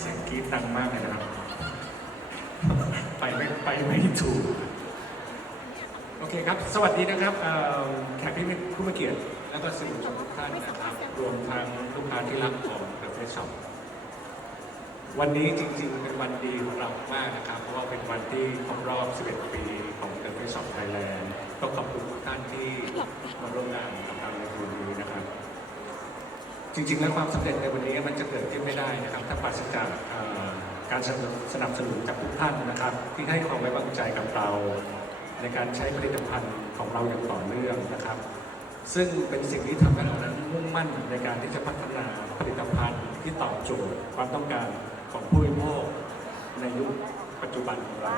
เสียงกรี๊ดดังมากเลยนะครับ ไปไม่ไปไม่ถูก โอเคครับ สวัสดีนะครับแขกที่มีผู้มาเกียรติ และก็สื่อมวลชนทุกท่านนะครับ รวมทั้งลูกค้าที่รักของ The Face Shop วันนี้จริงๆ เป็นวันดีของเรามากนะครับ เพราะว่าเป็นวันที่ครบรอบ 11 ปีของ The Face Shop Thailand ต้องขอบคุณทุกท่านที่มาร่วมงานกับเราในวันนี้นะครับ จริงๆแล้วความสำเร็จในวันนี้มันจะเกิดขึ้นไม่ได้นะครับ ถ้าปราศจากการสนับสนับสนุนจากทุกท่านนะครับ ที่ให้ความไว้วางใจกับเรา ในการใช้ผลิตภัณฑ์ของเราอย่างต่อเนื่องนะครับ ซึ่งเป็นสิ่งที่ทำให้เรานั้นมุ่งมั่นในการที่จะพัฒนาผลิตภัณฑ์ที่ตอบโจทย์ความต้องการของผู้บริโภคในยุคปัจจุบันของเรา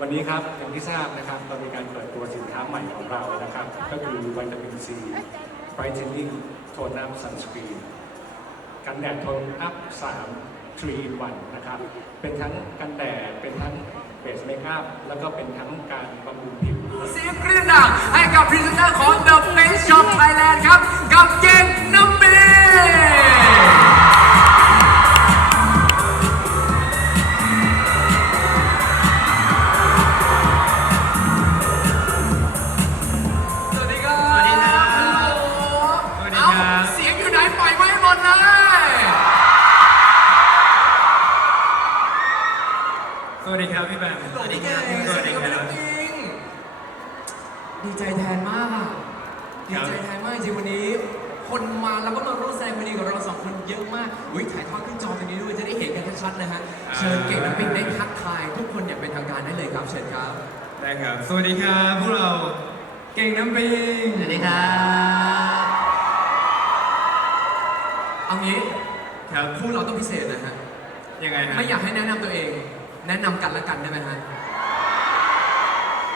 วันนี้ครับอย่างที่ทราบนะครับเรามีการเปิดตัวสินค้าใหม่ของเรานะครับ ก็คือวิตามินซี Brightening Toner Sunscreen กันแดดโทนอัพ3 3 in 1นะครับเป็นทั้งกันแดดเป็นทั้งเบสเมคอัพแล้วก็เป็นทั้งการบำรุงผิวเสียงกรี๊ดดังให้กับพรีเซนเตอร์ของ The Face Shop Thailand ครับ กับเก่งน้ ดีใจแทนมากอะดีครับใจแทนมากจริงๆวันนี้ คนมาแล้วก็มาร่วมแสดงความยินดีกับเราสองคนเยอะมากอุ้ยถ่ายทอดขึ้นจอตรงนี้ด้วยจะได้เห็นกันชัดๆนะฮะเชิญเก่งน้ำปิงได้ทักทาย ทุกคนอย่างเป็นทางการได้เลยครับเชิญครับได้ครับ สวัสดีครับพวกเราเก่งน้ำปิงสวัสดีครับเอางี้ครับคู่เราต้องพิเศษนะฮะยังไงฮะไม่อยากให้แนะนำตัวเอง แนะนำกันละกันได้ไหมฮะ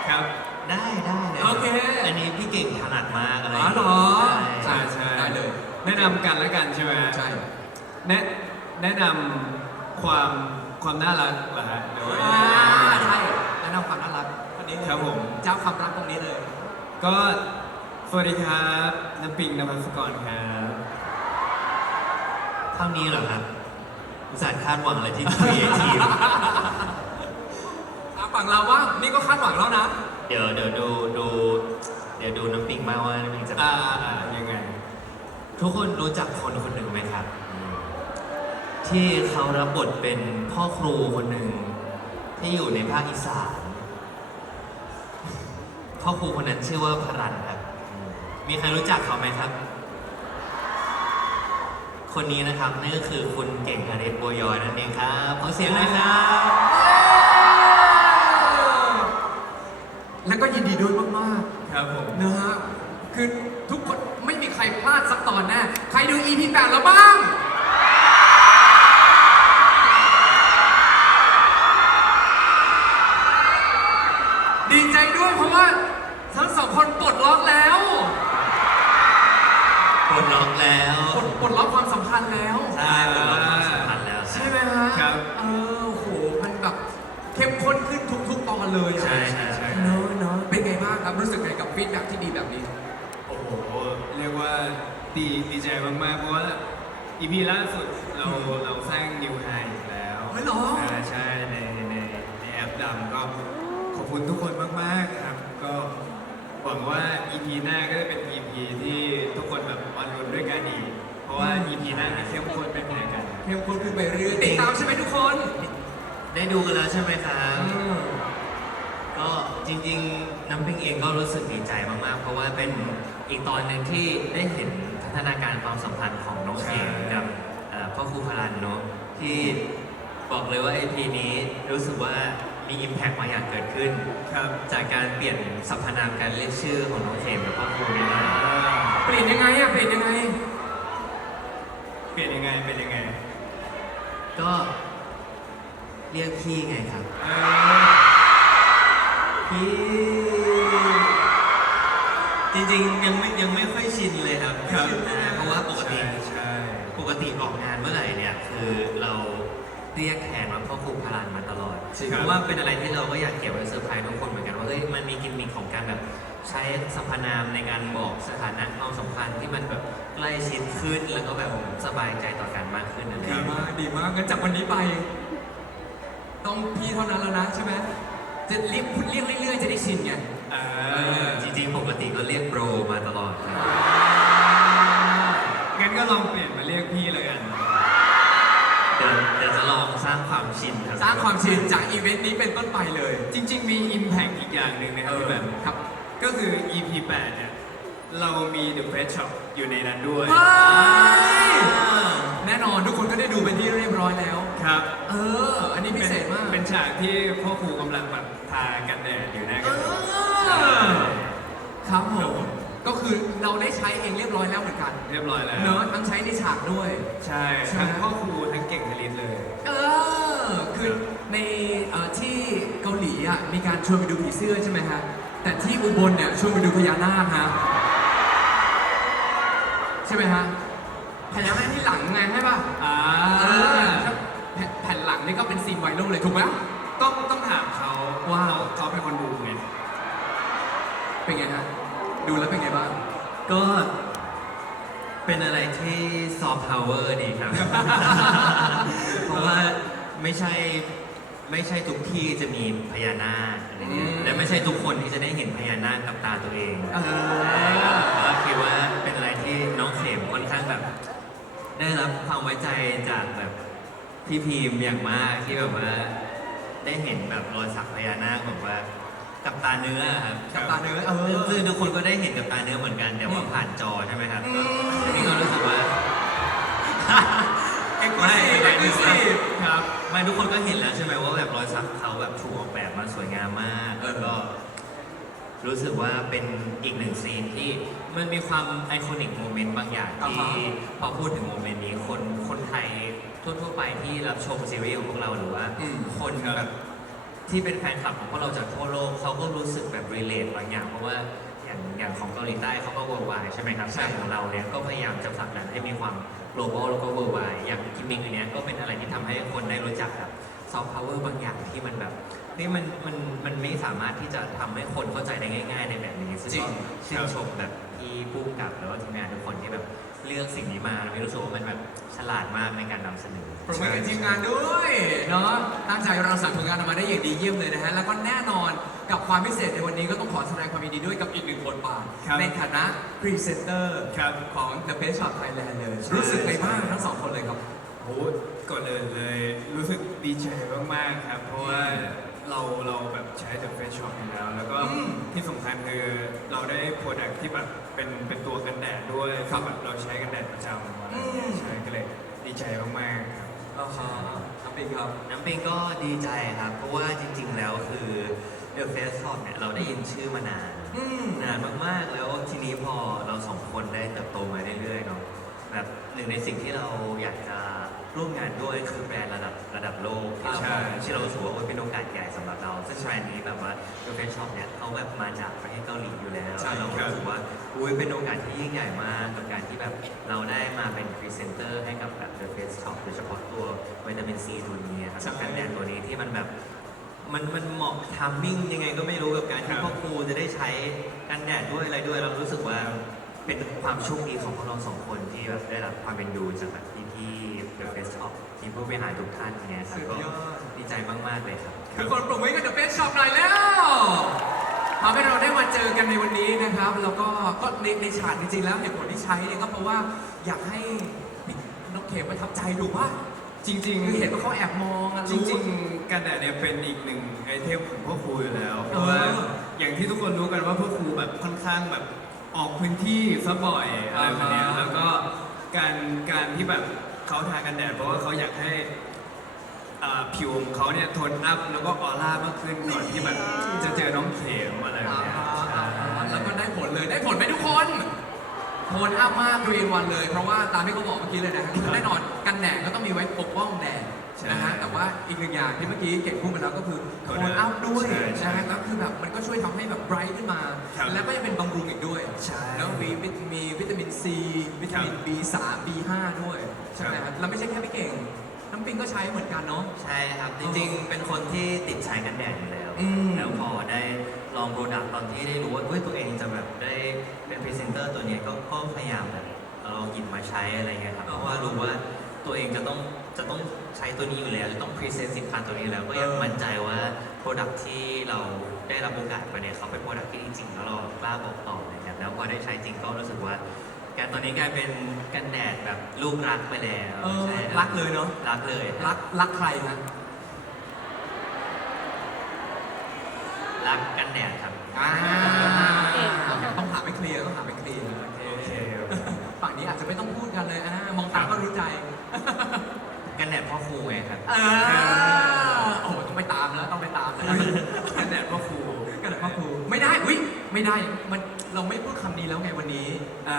ครับ ได้ได้เลยโอเค อันนี้พี่เก่งถนัดมากอะไรอ๋อเหรอใช่ใช่ใช่ได้เลย แนะนำกันแล้วกันใช่ไหมฮะใช่แนะแนะนำความความน่ารักเหรอฮะหรือว่าอ่าใช่แนะนำความน่ารักคนนี้เลยครับผมเจ้าความรักตรงนี้เลย ก็สวัสดีครับน้ำปิงนภัสกรครับเท่านี้เหรอครับอุตส่าห์คาดหวังอะไรที่ครีเอทีฟอะฝั่งเราว่างนี่ก็คาดหวังแล้วนะ เดี๋ยวเดี๋ยวดูดูเดี๋ยวดูน้ำปิงมากว่าน้ำปิงจะอ่าอ่ายังไง ทุกคนรู้จักคนคนหนึ่งไหมครับ ที่เขารับบทเป็นพ่อครูคนหนึ่งที่อยู่ในภาคอีสานพ่อครูคนนั้นชื่อว่าพรันครับ มีใครรู้จักเขาไหมครับ คนนี้นะครับนั่นก็คือคุณเก่งฮาริสโบยอยนั่นเองครับขอเสียงหน่อยครับ แล้วก็ยินดีด้วยมากครับผม ๆนะฮะคือทุกคนไม่มีใครพลาดสักตอนแน่ใครดู EP 8แล้วบ้าง ดีใจด้วยเพราะว่าทั้งสองคนปลดล็อกแล้วปลดล็อกแล้วปลดปลดล็อกความสัมพันธ์แล้ว ใช่ปลดล็อกความสัมพันธ์แล้ว ใช่ไหมฮะครับ เออโห มันแบบเข้มข้นขึ้นทุกๆตอนเลยอะ ใช่ใช่ ครับรู้สึกไงกับฟีดแบ็กที่ดีแบบนี้ โอ้โห เรียกว่าดีดีใจมากๆ เพราะว่า EP ล่าสุดเราเราสร้างนิวไฮอีกแล้วเฮ้ยเหรอใช่ใช่ในในในแอปดำก็ขอบคุณทุกคนมากๆครับ ก็หวังว่า EP หน้าก็จะเป็น EP ที่ทุกคนแบบออนรุนด้วยกันอีก เพราะว่า EP หน้าจะเข้มข้นไม่แพ้กัน เข้มข้นขึ้นไปเรื่อยๆติดตามใช่ไหมทุกคน ได้ดูกันแล้วใช่ไหมครับ อืม ก็จริงๆ น้ำปิงเองก็รู้สึกดีใจมากๆ เพราะว่าเป็นอีกตอนหนึ่งที่ได้เห็นพัฒนาการความสัมพันธ์ของน้องเองกับเอ่อพ่อครูพลันเนาะที่บอกเลยว่า EP นี้รู้สึกว่ามีอิมแพ t บางอย่างเกิดขึ้น ครับ จากการเปลี่ยนสรรพนามการเรียกชื่อของน้องเขมกับพ่อครูนี่นะเปลี่ยนยังไงอะเปลี่ยนยังไง เปลี่ยนยังไงเป็นยังไงก็เรียกพี่ไงครับ เออพี่ จริงๆยังไม่ยังไม่ค่อยชินเลยครับครับอ่าเพราะว่าปกติใช่ใช่ปกติออกงานเมื่อไหร่เนี่ยคือเราเรียกแทนว่าพ่อครูพลันมาตลอดจริงเพราะว่าเป็นอะไรที่เราก็อยากเก็บไว้เซอร์ไพรส์ทุกคนเหมือนกันว่าเฮ้ยมันมีกิมมิคของการแบบใช้สรรพนามในการบอกสถานะความสัมพันธ์ที่มันแบบใกล้ชิดขึ้นแล้วก็แบบสบายใจต่อกันมากขึ้นอะไรอดีย่างเงี้ยมากดีมากงั้นจากวันนี้ไป ต้องพี่เท่านั้นแล้วนะใช่ไหม จะเรียกพูดเรียกเรื่อยๆจะได้ชินไงเอเอออจริงๆปกติก็เรียกโบรมาตลอดครับงั้นก็ลองเปลี่ยนมาเรียกพี่เลยกันเดี๋ยวเดี๋ยวจะลองสร้างความชินครับ สร้างความชินจากอีเวนต์นี้เป็นต้นไปเลย จริง ๆ มี Impact อีกอย่างหนึ่งนะครับพี่แบบครับ ก็คือ EP 8เนี่ยเรามี The Pet Shop อยู่ในนั้นด้วย เฮ้ยแน่นอนทุกคนก็ได้ดูเป็นที่เรียบร้อยแล้ว ครับ เออ อันนี้พิเศษมาก เป็นฉากที่พ่อครูกำลังแบบทากันแดดอยู่หน้าเอกันแดดอครับผมก็คือเราได้ใช้เองเรียบร้อยแล้วเหมือนกัน เรียบร้อยแล้วเนอะทั้งใช้ในฉากด้วย ใช่ใช่ไหม ทั้งพ่อครูทั้งเก่งคลิตเลย เออ คือในเอ่อที่เกาหลีอะมีการชวนไปดูผีเสื้อใช่ไหมฮะ แต่ที่อุบลเนี่ยชวนไปดูพญานาคฮะ ใช่ไหมฮะพญานาคที่หลังไงใช่ป่ะอ่า เออ เลยถูกไหมต้องต้องถามเขาว่าเขาเขาเป็นคนดูไง เป็นไงฮะ ดูแล้วเป็นไงบ้าง ก็เป็นอะไรที่ซอฟต์พาวเวอร์ดีครับ เพราะว่าไม่ใช่ไม่ใช่ทุกที่จะมีพญานาคอะไรเงี้ยอืม และไม่ใช่ทุกคนที่จะได้เห็นพญานาคกับตาตัวเองเออ ก็คิดว่าเป็นอะไรที่น้องเขมค่อนข้างแบบ ได้รับความไว้ใจจากแบบ พี่พีมอย่างมากที่แบบว่า ได้เห็นแบบรอยสักพญานาคแบบว่า กับตาเนื้อครับกับตาเนื้อเออ ซึ่งทุกคนก็ได้เห็นกับตาเนื้อเหมือนกัน แต่ว่าผ่านจอใช่ไหมครับอืมก็พี่ก็รู้สึกว่า เอ็กซ์คลูซีฟเอ็กซ์คลูซีฟครับ ไม่ทุกคนก็เห็นแล้วใช่ไหมว่าแบบรอยสักเขาแบบถูกออกแบบมาสวยงามมากแล้วก็ รู้สึกว่าเป็นอีกหนึ่งซีนที่มันมีความไอคอนิกโมเมนต์บางอย่างที่อ่าฮะพอพูดถึงโมเมนต์นี้คนคนไทย ทั่วๆไปที่รับชมซีรีส์ของพวกเราหรือว่า อืมคนครับ แบบที่เป็นแฟนคลับของพวกเราจากทั่วโลกเขาก็รู้สึกแบบรีเลทบางอย่างเพราะว่าอย่างอย่างของเกาหลีใต้เขาก็ worldwide ใช่ไหมครับใช่แต่ของเราเนี่ยก็พยายามจะผลักดันให้มีความ global แล้วก็ worldwide อย่างคิมมิงอันเนี้ยก็เป็นอะไรที่ทำให้คนได้รู้จักแบบซอฟต์พาวเวอร์บางอย่างที่มันแบบนี่มันมันมันไม่สามารถที่จะทำให้คนเข้าใจได้ง่าย ๆ ในแบบนี้ซึ่งจริก็งชื่นชมแบบพี่ผู้กำกับแล้วก็ทีมงานทุกคนที่แบบ เลือกสิ่งนี้มาเราไม่รู้สึกว่ามันแบบฉลาดมากในการนำเสนอ ปรบมือกับทีมงานด้วยเนาะตั้งใจเราสั่งผลงานออกมาได้อย่างดีเยี่ยมเลยนะฮะ แล้วก็แน่นอนกับความพิเศษในวันนี้ก็ต้องขอแสดงความยินดีด้วยกับอีกหนึ่งบทบาทครับในฐานะพรีเซนเตอร์ครับของ The Best Shop Thailand เลย ใช่ รู้สึกไงบ้างทั้งสองคนเลยครับ โอ้ก่อนอื่นเลยรู้สึกดีใจมากๆครับ เพราะว่าเราเราแบบใช้ The Face Shop อยู่แล้ว แล้วก็อืมที่สำคัญคือเราได้โปรดักที่แบบ เป็นเป็นตัวกันแดดด้วยครับแบบเราใช้กันแดดประจำอะไรอย่างเงี้อืยมใช่ก็เลยดีใจมากๆครับ อ่าฮะน้ำปิงครับ น้ำปิงก็ดีใจครับ เพราะว่าจริงๆ แล้วคือ The Face Shop เนี่ยเราได้ยินชื่อมานาน อืม นานมากๆ แล้วทีนี้พอเราสองคนได้เติบโตมาเรื่อยๆ เนาะแบบหนึ่งในสิ่งที่เราอยากจะ ร่วมงานด้วยคือแบรนด์ระดับระดับโลกที่เราใช่ ที่เรารู้สึกว่ามันเป็นโอกาสใหญ่สำหรับเรา ซึ่งแบรนด์นี้แบบว่า The Face Shop เนี่ยเขาแบบมาจากประเทศเกาหลีอยู่แล้วใช่เราก็ครับรู้สึกว่าอุ้ยเป็นโอกาสที่ยิ่งใหญ่มากกับการที่แบบเราได้มาเป็นพรีเซนเตอร์ให้กับแบบ The Face Shop โดยเฉพาะตัววิตามินซีตัวนี้ครับใช่กันแดดตัวนี้ที่มันแบบ มันมันเหมาะทัมมิ่งยังไงก็ไม่รู้กับการที่ครับพ่อครูจะได้ใช้กันแดดด้วยอะไรด้วยเรารู้สึกว่า เป็นความโชคดีของพวกเราสองคนที่แบบได้รับความเป็นดูจากแบบพี่พี่เดอะเฟสท็อปทีมผู้บริหารทุกท่านเนี่ยครับสุดก็ยอด ดีใจมากๆเลยครับ ทุกคนปรบมือให้กับ The Best Shop หน่อยแล้วทำให้เราได้มาเจอกันในวันนี้นะครับ แล้วก็ก็ในในฉากจริงๆแล้วเหตุผลที่ใช้เนี่ยก็เพราะว่าอยากให้น้องเขมประทับใจถูกป่ะจริงคือเห็นว่าเขาแอบมองอะๆ จรู้ริง ๆ กันแดดเนี่ยเป็นอีกหนึ่งไอเทมของพ่อครูอยู่แล้ว เพเออราะว่าอย่างที่ทุกคนรู้กันว่าพ่อครูแบบค่อนข้างแบบ ออกพื้นที่ซะบ่อยอะไรแบบเนี้ยอ่าฮะ แล้วก็การการที่แบบเขาทากันแดดเพราะว่าเขาอยากให้อ่าผิวของเขาเนี่ยโทนอัพแล้วก็ออร่ามากขึ้นก่อนที่แบบจะเจอน้องเขมอะไรแบบเนี้ยใช่แล้วก็ได้ผลเลยได้ผลไหมทุกคนโทนอัพมากดูอินวันเลย เพราะว่าตามที่เขาบอกเมื่อกี้เลยนะคือแน่นอนกันแดดก็ต้องมีไว้ปกป้องแดด ใช่นะฮะแต่ว่าอีกหนึ่งอย่างที่เมื่อกี้เก่งพูดไปแล้วก็คือโทนอัพด้วยใช่ใช่นะฮะแล้วคือแบบมันก็ช่วยทำให้แบบไบรท์ขึ้นมา ครับแล้วก็ยังเป็นบำรุงอีกด้วยใช่แล้วมีวิตมีวิตามินซีวิตามิน ครับ B3 B5 ด้วยใช่ไหมคครัรับบแล้วไม่ใช่แค่พี่เก่ง น้ำปิงก็ใช้เหมือนกันเนาะ ใช่ครับ จริงๆ เป็นคนที่ติดใช้กันแดดอยู่แล้ว อืม แล้วพอได้ลองโปรดักต์ตอนที่ได้รู้ว่าเฮ้ยตัวเองจะแบบได้เป็นพรีเซนเตอร์ตัวเนี้ยก็ก็พยายามแบบลองหยิบมาใช้อะไรเงี้ยครับเพราะว่ารู้ว่าตัวเองจะต้อง จะต้องใช้ตัวนี้อยู่แล้วจะต้องพรีเซนต์สินค้าตัวนี้อยู่แล้ว ก็อยากมั่นใจว่าโปรดักต์ที่เราได้รับโอกาสไปเนี่ยเขาเป็นโปรดักต์ที่จริงๆแล้วเรากล้าบอกต่อนะครับแล้วพอได้ใช้จริงก็รู้สึกว่าการตอนนี้กลายเป็นกันแดดแบบลูกรักไปแล้วเออใช่คบรักเลยเนาะรักเลยรักรักใครนะรักกันแดดครับ อ่า ออโอ้โหต้องไปตามแล้วต้องไปตามแล้วกันแดดพ่อครูกระดาษพ่อครูไม่ได้อุ้ยไม่ได้มันเราไม่พูดคำนี้แล้วไงวันนี้อ่า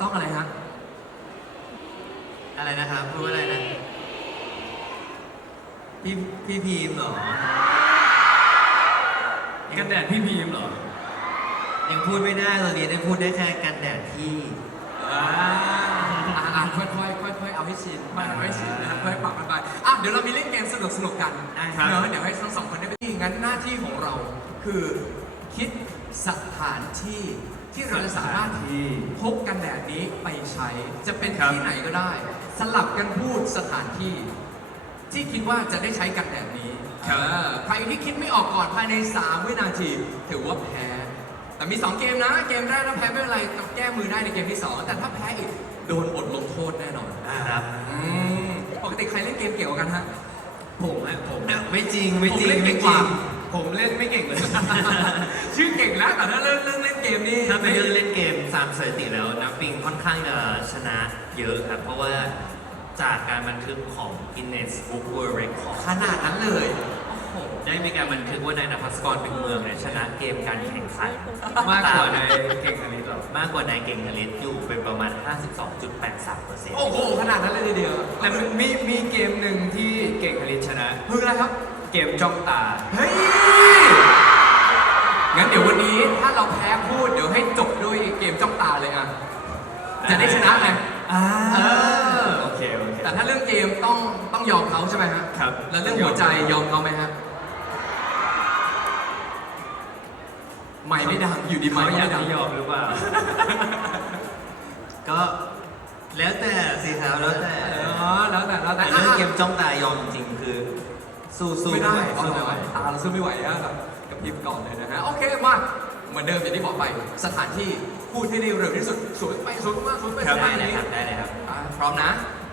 ต้องอะไรฮะอะไรนะครับพูดว่าอะไรนะพี่พี่พีมเหรอกันแดดพี่พีมเหรอยังพูดไม่ได้ตอนนี้ได้พูดได้แค่กันแดดที่อ่าอ่า ค่อยๆค่อยๆเอาให้ชินค่อยๆเอาให้ชินนะครับค่อยๆปรับกันไปอะเดี๋ยวเรามีเล่นเกมสนุกๆกันได้ครับ เนอะเดี๋ยวให้ทั้งสองคนได้ไปที่งั้นหน้าที่ของเราคือคิดสถานที่ที่เราจะสามารถ ที่ พกกันแดดนี้ไปใช้จะเป็นครับ ที่ไหนก็ได้ สลับกันพูดสถานที่ ที่คิดว่าจะได้ใช้กันแดดนี้เออใครที่คิดไม่ออกก่อนภายใน 3 วินาที ถือว่าแพ้ แต่มี 2 เกมนะ เกมแรกถ้าแพ้ไม่เป็นไรแก้มือได้ในเกมที่ 2 แต่ถ้าแพ้อีก โดนบทลงโทษแน่นอนครับอืมปกติใครเล่นเกมเกี่ยวกันฮะ ผมฮะผมไม่จริงไม่จริงผมเล่นเก่ไม่งจกริว่างผมเล่นไม่เก่งเลย ชื่อเก่งแล้วแต่ถ้าเรื่องเรื่องเล่นเกมนี่ถ้าเป็นเรื่องเล่นเกมตามสถิติแล้วน้ำปิงค่อนข้างจะชนะเยอะครับ เพราะว่าจากการบันทึกของ Guinness Book World Record ขนาดนั้นเลยโอ้โห ได้มีการบันทึกว่านายนภัสกรเป็นเมืองเนี่ยชนะเกมการแข่งขันมากกว่าในเก่งคณิตหรอมากกว่านายเก่งคลิตอยู่เป็นประมาณ 52.83เปอร์เซ็นต์โอ้โหขนาดนั้นเลยทีเดียวแต่มันมีมีเกมหนึ่งที่เก่งคณิตชนะพึ่งอะไรครับ เกมจ้องตาเฮ้ยงั้นเดี๋ยววันนี้ถ้าเราแพ้พูดเดี๋ยวให้จบด้วยเกมจ้องตาเลยอะจะได้ชนะไงอ่าเออโอเคโอเคแต่ถ้าเรื่องเกมต้องต้องยอมเขาใช่ไหมฮะครับ แล้วเรื่องหัวใจยอมเขาไหมฮะ ไม่ไม่ดังอยู่ดีไม่เขาอยากไม่ดัง ให้ยอมหรือเปล่า ก็แล้วแต่สิครับแล้วแต่อ๋อแล้วแต่แล้วแต่แต่เรื่องเกอะมจ้องตายอมจริงๆคือ สู้สู้ไม่ได้ไหวสู้สู้ไม่ไม่ไหไหววตาเราสู้ไม่ไหวอะแบบกับพริบก่อนเลยนะฮะ โอเค มา เหมือนเดิมอย่างที่บอกไป สถานที่พูดให้ได้เร็วที่สุด สวนไปสวนมาสวนไปครับสวนได้มาเลยครับได้เลยครับ อะพร้อมนะ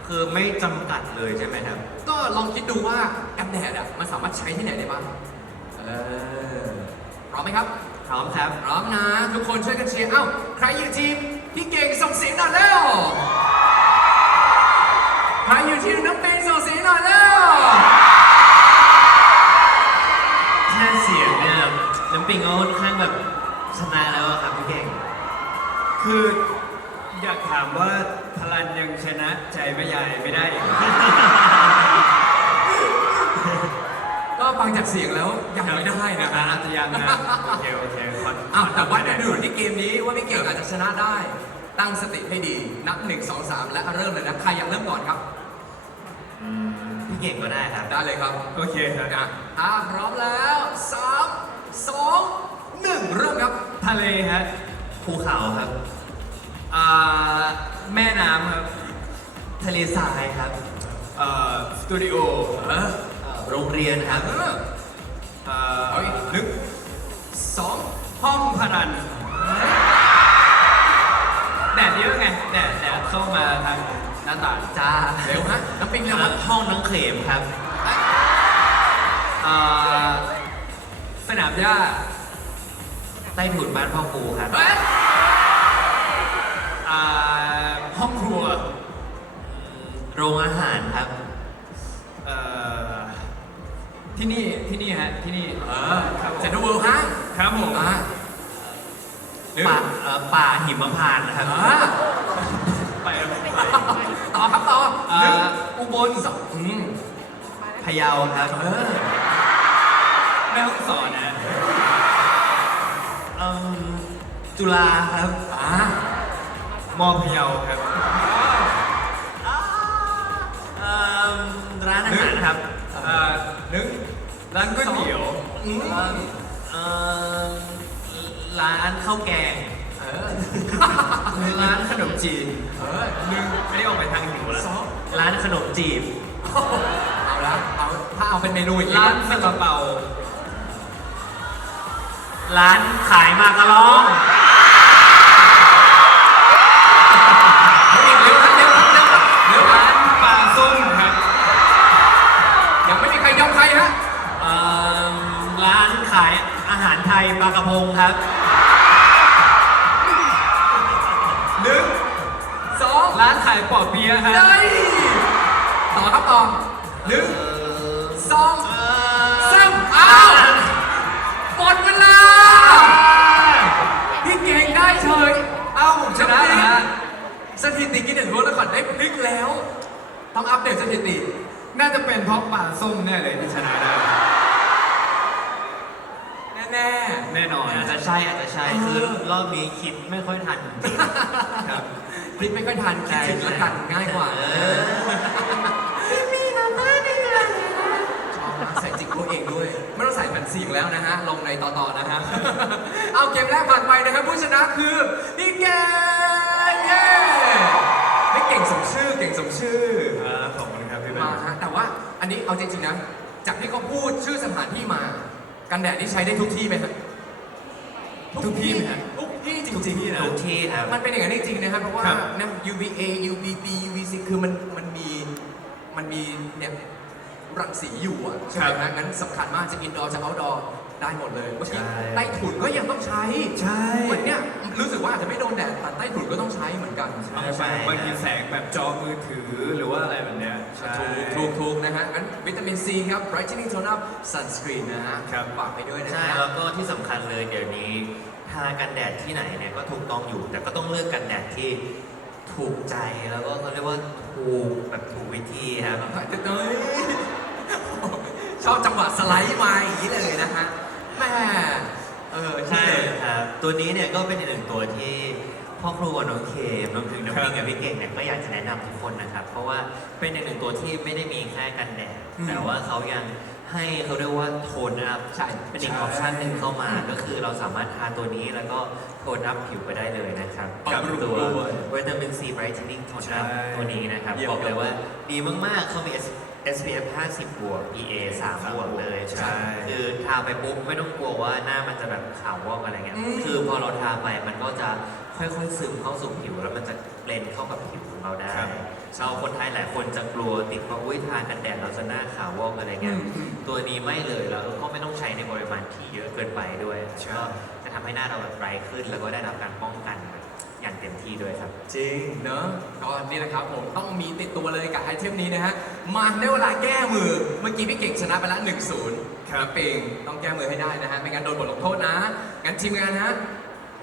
คือไม่จำกัดเลยใช่ไหมครับ ก็ลองคิดดูว่ากันแดดอะมันสามารถใช้ที่ไหนได้บ้าง เออ พร้อมไหมครับ พร้อมครับ พร้อมนะ ทุกคนช่วยกันเชียร์ เอ้า ใครอยู่ทีมพี่เก่งส่งเสียงหน่อยเร็วใครอยู่ทีมน้ำเป็นส่งเสียงหน่อยเร็วแค่เสียงเนี่ยน้ำปิงก็ค่อนข้างแบบชนะแล้วอะครับพี่เก่ง คืออยากถามว่าพลันยังชนะใจแม่ยายไม่ได้อีกเหรอ ก็ฟังจากเสียงแล้วยังไม่ได้นะอาฮะจจะยังนะโอเคโอเคคอนอ้าวแต่ว่าเดี๋ยวดูที่เกมนี้ว่าพี่เก่งอาจจะชนะได้ ตั้งสติให้ดีนับ 1 2 3 และเริ่มเลยนะใครอยากเริ่มก่อนครับอืมพี่เก่งก็ได้ครับได้เลยครับโอเคครับอะอะพร้อมแล้ว3 2 1เริ่มครับ ทะเลฮะภูเขาครับอ่าแม่น้ำครับ ทะเลทรายครับเอ่อสตูดิโอเออเอ่อ โรงเรียนครับเออเอ่เอาออีกหนึ่งสองห้องพนันแดดเยอะไงแดดแดดเข้ามาทางหน้าต่างจ้าเร็วฮะน้ำปิงเร็วฮะห้องน้องเขมครับอ่าสนามหญ้าใต้ถุนบ้านพ่อครูครับเฮ้ยอ่าห้องครัว โรงอาหารครับ ที่นี่ที่นี่ฮะที่นี่เออครับผมเซ็นทรัลเวิลด์ฮะครับผมอะหนึ่งป่าเอ่อป่าหิมพานต์นะครับ อะไปแล้วไปต่อครับต่อเอ่หนึ่งออุบลสองอืมพะเยาครับเออแม่ห้องสอนนะเอิ่มจุฬาครับอะมอพะเยาครับเอิ่มร้านอาหารครับ เอ่อนึก ร้านก๋วยเตี๋ยวอืมเอิ่อร้านข้าวแกง เออ ร้านขนมจีน เออหนึ่งไม่ได้ออกไปทางหิวแล้วสองร้านขนมจีบ เอาละเอาถ้าเอาเป็นเมนูอย่างนี้ร้านไม่ซาลาเปา ร้านขายมากะลอง ยปลากระพงครับหนึ่งสองร้านขายปอเปี๊ยะครับเฮ้ต่อครับต่อหนึ่งสองสามอ้าวหมดเวลาพี่เก่งได้เฉยเอ้าผมชนะนะฮะสถิติกินเด็ดรู้แล้วก่อนได้พลิกแล้ว ต้องอัปเดตสถิติ น่าจะเป็นเพราะปลาส้มแน่เลยที่ชนะได้ แน่ แน่นอน อาจจะใช่อาจจะใช่คือรอบนี้คิดไม่ค่อยทันจริงครับๆพลิกไม่ค่อยทันคิดถึงละกันง่ายกว่าเออชอบมากใส่จิกตัวเองด้วย ไม่ต้องใส่แผ่นเสียงแล้วนะฮะ ลงในต่อๆนะฮะ เอาเกมแรกผ่านไปนะครับผู้ชนะคือพี่เก่งเย้ไม่เก่งสมชื่อเก่งสมชื่อครับขอบคุณครับพี่แบมางฮะแต่ว่าอันนี้เอาจริงๆนะ จากที่เขาพูดชื่อสถานที่มา กันแดดนี่ใช้ได้ทุกที่ไหมฮะ ทุกที่ไหมฮะทุกที่จทุกริงที่ๆนะทุกที่ครับ มันเป็นอย่างนั้นจริงๆนะครับเพราะว่าครับ นะ UVA UVB UVC คือมันมันมีมันมีเนี่ยรังสีอยู่อะใช่ไหมฮะงั้นสำคัญมากจะอินดอร์จะเอาท์ดอร์ ได้หมดเลยเมื่อกี้ใช่ ใต้ถุนก็ยังต้องใช้ใช่เหมือนเนี่ยรู้สึกว่าอาจจะไม่โดนแดดแต่ใต้ถุนก็ต้องใช้เหมือนกันใช่ บางทีแสงแบบจอมือถือหรือว่าอะไรแบบเนี้ยใช่ ถูกถูกถูกนะฮะงั้นวิตามินซีครับ brightening tone up sunscreen นะฮะครับ ฝากไปด้วยนะใช่ ฮะ แล้วก็ที่สำคัญเลยเดี๋ยวนี้ทากันแดดที่ไหนเนี่ยก็ถูกต้องอยู่ แต่ก็ต้องเลือกกันแดดที่ถูกใจแล้วก็เขาเรียกว่าถูกแบบถูกวิธีครับ เอ้ยชอบจังหวะสไลด์มาอย่างนี้เลยนะฮะ แม่เออใช่เลยครับตัวนี้เนี่ยก็เป็นอีกหนึ่งตัวที่พ่อครัวน้องเคมรวมถึงน้องครับปิงกับพี่เก่งเนี่ยก็อยากจะแนะนำทุกคนนะครับ เพราะว่าเป็นอีกหนึ่งตัวที่ไม่ได้มีแค่กันแดดอืมแต่ว่าเขายังให้เขาเรียกว่าโทนอัพใช่เป็นอีกออปชั่นหนึ่งเข้ามาก็คือเราสามารถทาตัวนี้แล้วก็โทนอัพผิวไปได้เลยนะครับครับกับตัวด้วย วิตามินซีไบรท์เทนนิ่งโทนอัพใช่ตัวนี้นะครับเยี่ยม บอกเลยว่าดีมากๆเขามี SPF 50 บวก PA 3 บวกเลยใช่ คือทาไปปุ๊บไม่ต้องกลัวว่าหน้ามันจะแบบขาววอกอะไรเงี้ยอืมคือพอเราทาไปมันก็จะค่อยๆซึมเข้าสู่ผิวแล้วมันจะเบลนเข้ากับผิวของเราได้ครับชาวคนไทยหลายคนจะกลัวติดว่าอุ้ยทากันแดดเราจะหน้าขาววอกอะไรเงี้ยอืมตัวนี้ไม่เลยแล้วก็ไม่ต้องใช้ในปริมาณที่เยอะเกินไปด้วย ใช่ ก็จะทำให้หน้าเราแบบไบรท์ขึ้นแล้วก็ได้รับการป้องกันอย่างเต็มที่ด้วยครับ จริงเนอะก็นี่แหละครับผมต้องมีติดตัวเลยกับไอเทมนี้นะฮะมาได้เวลาแก้มือเมื่อกี้พี่เก่งชนะไปแล้ว1 0ครับเปงต้องแก้มือให้ได้นะฮะไม่งั้นโดนบทลงโทษนะงั้นทีมงานนะฮะ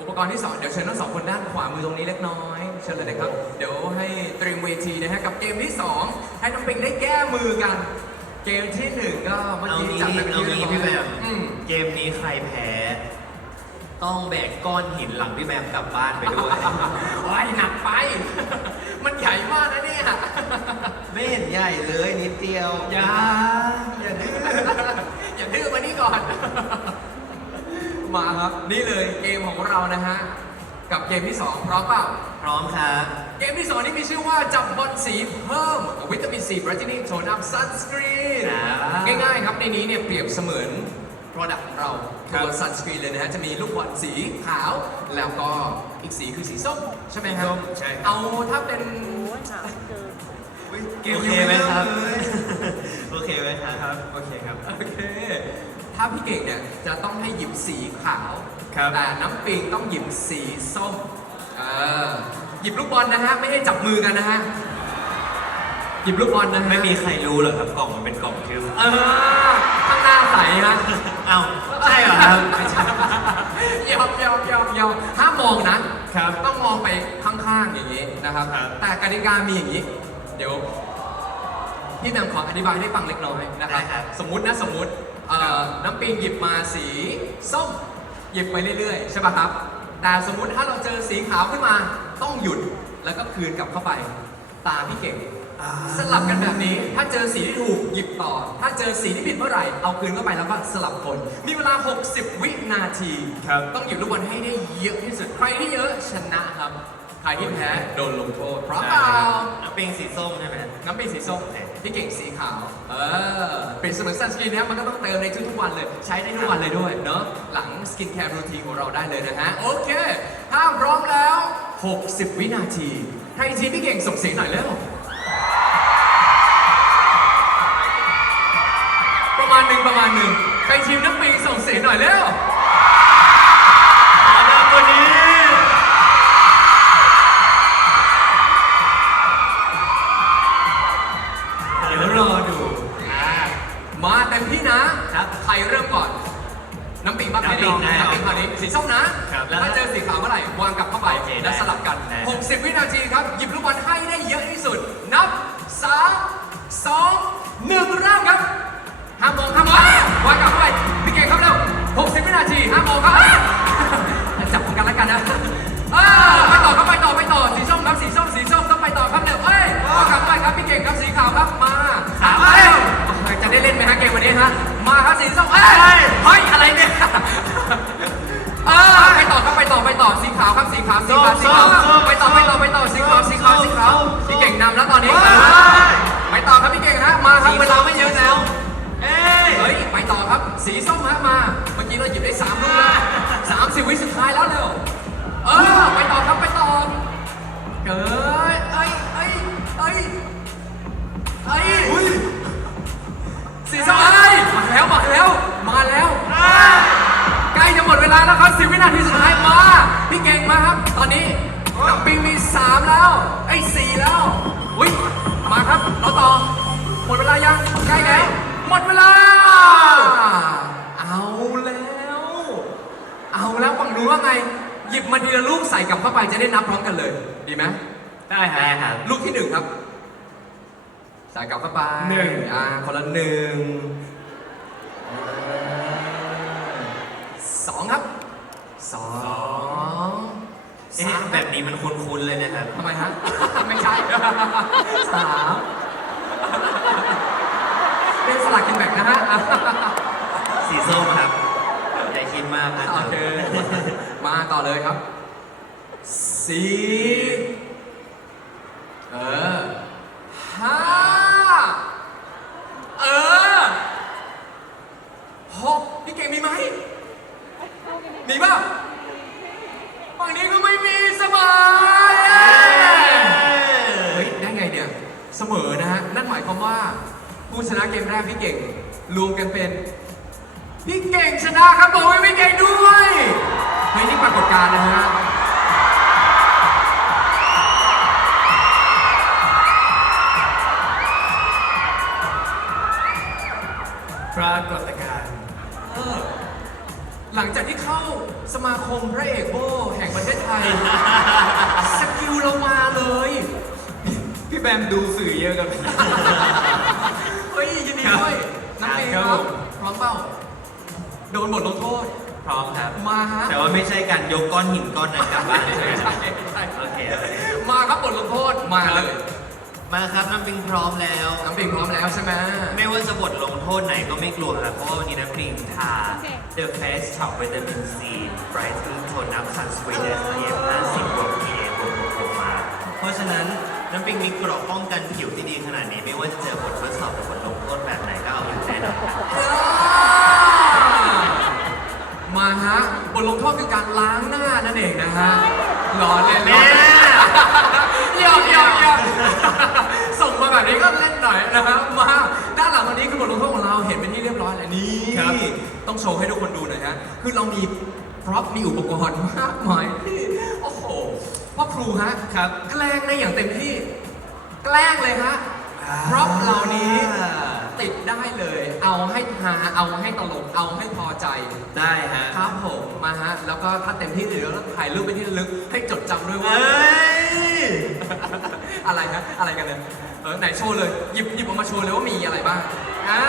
อุปกรณ์ที่สองเดี๋ยวเชิญทั้งสองคนด้านขวามือตรงนี้เล็กน้อยเชิญเลยนะครับ เดี๋ยวให้เตรียมเวทีนะฮะกับเกมที่สองให้น้องปิงได้แก้มือกัน เกมที่หนึ่งก็เมื่อเอากี้นี้จับไปเอาเป็นที่นี้เรียบร้อยพี่แบมอืมเกมนี้ใครแพ้ ต้องแบกก้อนหินหลังพี่แบมกลับบ้านไปด้วยโอ้ยหนักไป มันใหญ่มากนะเนี่ย ไม่เห็นใหญ่เลยนิดเดียวอย่าอย่าดื้ออย่าดื้อมานี่ก่อน มาครับ นี่เลยเกมของเรานะฮะ กับเกมที่ 2 พร้อมเปล่า พร้อมครับ เกมที่ 2 นี่มีชื่อว่าจับบอลสีเพิ่ม วิตามินซี brightening tone up sunscreen ครับ ง่ายๆครับในนี้เนี่ยเปรียบเสมือน product ของเรา ครับตัว sunscreen เลยนะฮะจะมีลูกบอลสีขาว แล้วก็อีกสีคือสีส้มใช่ไหมครับส้มใช่ครับ เอาถ้าเป็น เกมโอเคยังไหมไม่ครับเริ่มเลย โอเคไหมครับครับ โอเคครับ โอเค ถ้าพี่เก่งเนี่ยจะต้องให้หยิบสีขาว ครับ แต่น้ำปิงต้องหยิบสีส้ม เออ หยิบลูกบอลนะฮะ ไม่ให้จับมือกันนะฮะ หยิบลูกบอลนะฮะไม่มีใครรู้หรอกครับกล่องมันเป็นกล่องทึบเออข้างหน้า ใสฮะเอ้าใช่เหรอครับยอมยอมยอมยอมห้ามมองนะครับต้องมองไปข้างๆอย่างนี้นะครับ ครับ แต่กติกามีอย่างนี้ เดี๋ยวพี่แหมมขออธิบายให้ฟังเล็กน้อยนะครับ ได้ครับสมมุตินะสมมุติเอ่อน้ำปิงหยิบมาสีส้มหยิบไปเรื่อยๆ ใช่ป่ะครับ แต่สมมุติถ้าเราเจอสีขาวขึ้นมาต้องหยุดแล้วก็คืนกลับเข้าไปตาพี่เก่งอ สลับกันแบบนี้ ถ้าเจอสีที่ถูกหยิบต่อ ถ้าเจอสีที่ผิดเมื่อไหร่ เอาคืนเข้าไปแล้วก็สลับคน มีเวลา 60 วินาที ครับ ต้องหยิบลูกบอลให้ได้เยอะที่สุด ใครที่เยอะชนะครับ ใครที่แพ้โดนลงโทษพร้อมเปล่าน้ำปิงสีส้มใช่ไหมน้ำเป็นสีส้มพี่เก่งสีขาว เออ เป็นเสมือนซันสกินนะครับ มันก็ต้องเติมในทุกๆวันเลย ใช้ได้ทุกวันเลยด้วยเนาะ หลังสกินแคร์รูทีนของเราได้เลยนะฮะ โอเค ถ้าพร้อมแล้ว 60 วินาที ใครทีมพี่เก่งส่งเสียงหน่อยเร็ว หนึ่งประมาณหนึ่งใครชิมน้ำปีส่งเสียงหน่อยเร็ว มาครับสีส้มเอ้ยเฮ้ยอะไรเนี่ยเออไปต่อครับไปต่อไปต่อสีขาวครับสีขาวสีขาวสีขาวไปต่อไปต่อไปต่อสีขาวสีขาวสีขาวพี่เก่งนำแล้วตอนนี้ไปต่อครับพี่เก่งฮะมาครับเวลาไม่เยอะแล้วเอ้ยเฮ้ยไปต่อครับสีส้มฮะมาเมื่อกี้เราหยิบได้สามลูกแล้วสามสิบวิสุดท้ายแล้วเร็วเออไปต่อครับไปต่อเอ้ยเอ้ยเอ้ยเอ้ยเอ้ยสีส้มเอ้ยมา แล้วมาแล้ว มาแล้วใกล้จะหมดเวลาแล้วครับสิวินาทีสุดท้ายมาพี่เก่งมาครับ ตอนนี้น้ำปิงมีสามแล้วไอ้สี่แล้วอุ้ยมาครับเราต่อหมดเวลายังใกล้แล้วหมดเวลา เอาแล้ว เอาแล้วฟังรู้ว่าไง หยิบมาทีละลูกใส่กลับเข้าไปจะได้นับพร้อมกันเลย ดีไหมได้ครับลูกที่หนึ่งครับ ใส่กลับเข้าไปหนึ่งอ่าคนละหนึ่ง สองเอ๊ะสามแบบนี้มันคุ้นๆเลยนะครับทำไมฮะ ไม่ใช่สามเล่นสลากกินแบ่งนะฮะสีส้มครับอย่าคิดมากนะโอเคมาต่อเลยครับ สี่เออห้าเออหกพี่เก่งมีไหม มีป่ะฝั่งนี้ก็ไม่มีเสมอเฮ้ยได้ไงเนี่ยเสมอนะฮะนั่นหมายความว่า ผู้ชนะเกมแรกพี่เก่งรวมกันเป็น พี่เก่งชนะครับบอกไว้พี่เก่งด้วยเฮ้ยนี่ปรากฏการณ์นะฮะ สื่อเยอะกับ เฮ้ยยินดีด้วยน้ำเองคครัรับบผมพร้อมเปล่าโดนบทลงโทษ พร้อมครับ มาฮะแต่ว่าไม่ใช่การยกก้อนหินก้อนนั้นกลับบ้านใช่ใช่ไหมใช่ใช่โอเคมาครับบทลงโทษมาเลยมาครับน้ำปิงพร้อมแล้ว น้ำปิงพร้อมแล้วใช่ไหมไม่ว่าจะบทลงโทษไหนก็ไม่กลัวครับเพราะว่าวันนี้น้ำปิงทา The Face Shop Vitamin C Brightening Tone Up Sunscreen SPF 50บวก PA บวกบวกบวกมาเพราะฉะนั้น น้ำปิงมีเกรอบป้องกันผิวที่ดีขนาดนี้ ไม่ว่าจะเจอบททดสอบหรือบทลงโทษแบบไหนก็เอาอยู่แน่นอนครับมาฮะบทลงโทษคือการล้างหน้านั่นเองนะฮะหล่อเล่นแม่เยี่ยมเยี่ยมเยี่ยมส่งมาแบบนี้ก็เล่นหน่อยนะฮะมาด้านหลังวันนี้คือบทลงโทษของเราเห็นเป็นที่เรียบร้อยแล้วนี่ครับ ต้องโชว์ให้ทุกคนดูหน่อยฮะคือเรามีพร็อพมีอุปกรณ์มากมายที่โอ้โหพ่อ ครูฮะครับแกล้งได้อย่างเต็มที่ แกล้งเลยฮะพร็อพเหล่านี้ ติดได้เลย เอาให้ฮาเอาให้ตลกเอาให้พอใจได้ฮะครับผมมาฮะแล้วก็ถ้าเต็มที่เดี๋ยวเราถ่ายรูปเป็นที่ระลึกให้จดจำด้วยว่า เอ้ยอะไรฮะอะไรกันเนี่ยเออไหนโชว์เลยหยิบหยิบออกมาโชว์เลยว่ามีอะไรบ้างอ่า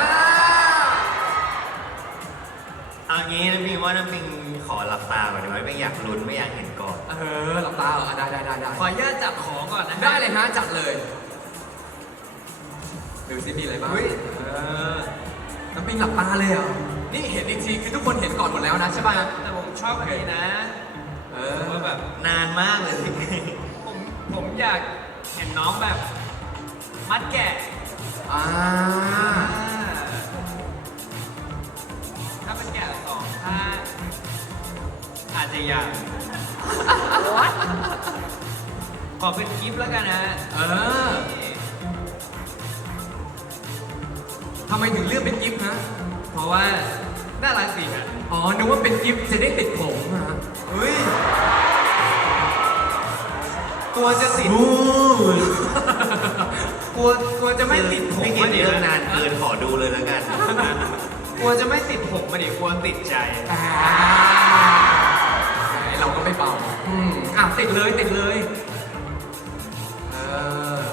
เอางี้น้ำปิงว่าน้ำปิงขอหลับตาก่อนดีไหมไม่อยากลุ้นไม่อยากเห็นก่อนเออหลับตาเหรออะได้ได้ได้ได้ขออนุญาตจับของก่อนนะฮะได้เลยฮะจัดเลยดูซิมีอะไรบ้างเฮ้ย เออน้ำปิงหลับตาเลยเหรอนี่เห็นอีกทีคือทุกคนเห็นก่อนหมดแล้วนะใช่ป่ะแต่ผมชอบอันนี้นะเอเพราะว่าอแบบนานมากเลย ผมผมอยากเห็นน้องแบบ มัดแกะอ่าถ้า อาจจะอยากขอเป็นกิฟต์แล้วกันนะเออทำไมถึงเลือกเป็นกิฟต์นะ เพราะว่าน่ารักดีครับอ๋อ นึกว่าเป็นกิฟต์จะได้ติดผมนะเฮ้ย กลัวจะติด กลัวกลัวจะไม่ติดผมไม่กิมานดิเรื่องนานเกินขอดูเลยแล้วกัน กลัวจะไม่ติดผมมาดิกลัวติดใจอ่า ไหนเราก็ไม่เบาอืมอะติดเลยติดเลยเออ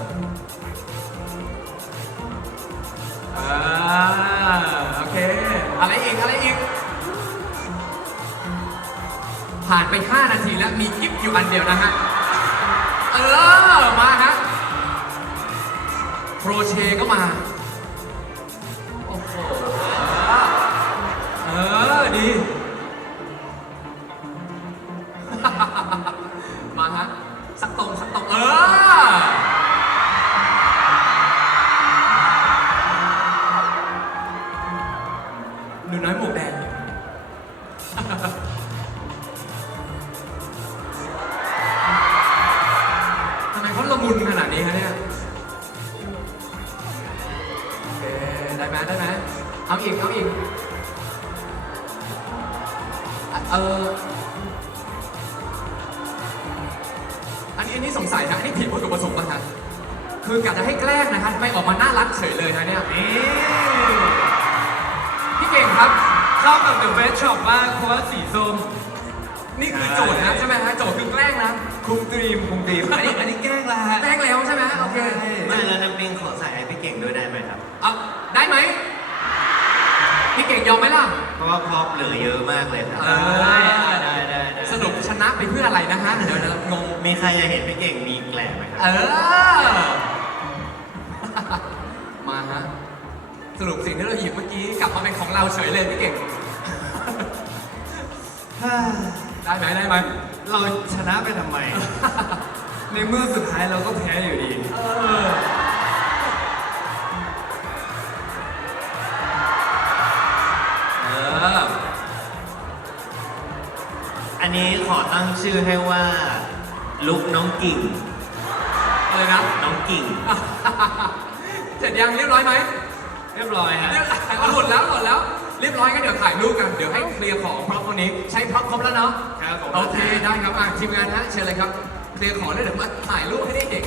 เออโอเค อะไรอีกอะไรอีก ผ่านไป 5 นาทีแล้วมีกิฟต์อยู่อันเดียวนะฮะ เออ มาฮะโครเชต์ก็มา โอ้โห เออ ดีากเลยครับเออได้ได้ได้ได้สรุปชนะไปเพื่ออะไรนะฮะเดี๋ยวเดี๋ยวงง มีใครอยากเห็นพี่เก่งมีแกลบไหมครับเออมาฮะ สรุปสิ่งที่เราหยิบเมื่อกี้กลับมาเป็นของเราเฉยเลยพี่เก่ง ได้ไหมได้ไหมเราชนะไปทำไม ในเมื่อสุดท้ายเราก็แพ้อยู่ดี เออ นนี้ขอตั้งชื่อให้ว่า ลุกน้องกิ่ง อะไรนะ น้องกิ่ง เสร็จยังเรียบร้อยไหมเรียบร้อยฮะเรียบร้อยเอาหมดแล้วหมดแล้ว เรียบร้อยก็เดี๋ยวถ่ายรูปกัน เดี๋ยวให้เคลียร์ของพร็อพคนนี้ใช้พร็อพครบแล้วเนาะ ครับผมโอเคได้ครับอะทีมงานฮะเชิญเลยครับ เคลียร์ของแล้วเดี๋ยวมาถ่ายรูปให้ได้เห็น